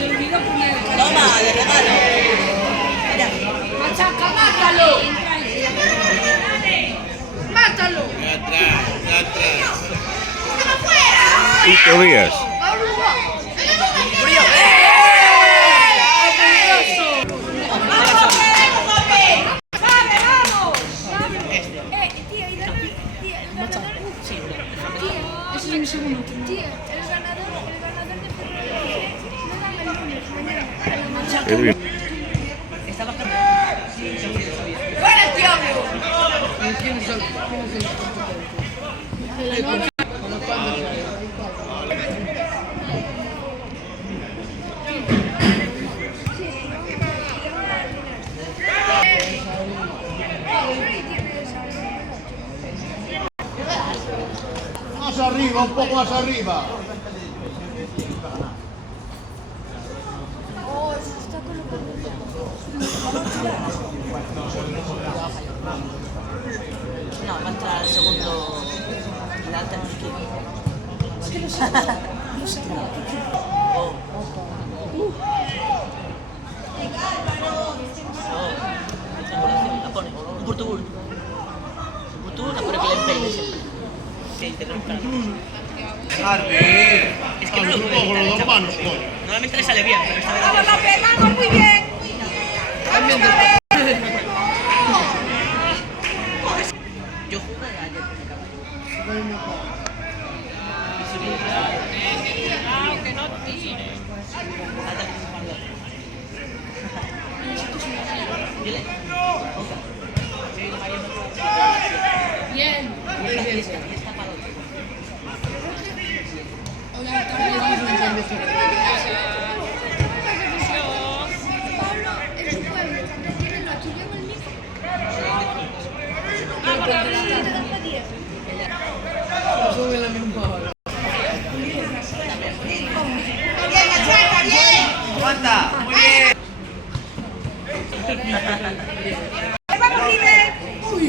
Toma, de regalo. Mira. Machaca, mátalo. Mátalo. Tito Díaz. Ese es mi segundo. Tía, el ganador de Edwin. ¡Fuera, tío! Más arriba, un poco más arriba. No, va a entrar el segundo. La alta no quiere. Es que no sé. No sé. La pone. Un portugués. Un portugués la pone que le empeine siempre. Sí, te rompe la Es que no lo puedo evitar, Los chaval. manos, coño. Normalmente le sale bien, pero esta vez... ¡Vamos, López! ¡Vamos, muy bien! ¡Vamos, López! Yo jugué ayer. Que no tire. Bien. Pablo, eres tú el que tiene lo tuyo en el mío. ¡Aguanta! ¡Muy bien! ¡Vamos, River! ¡Uy!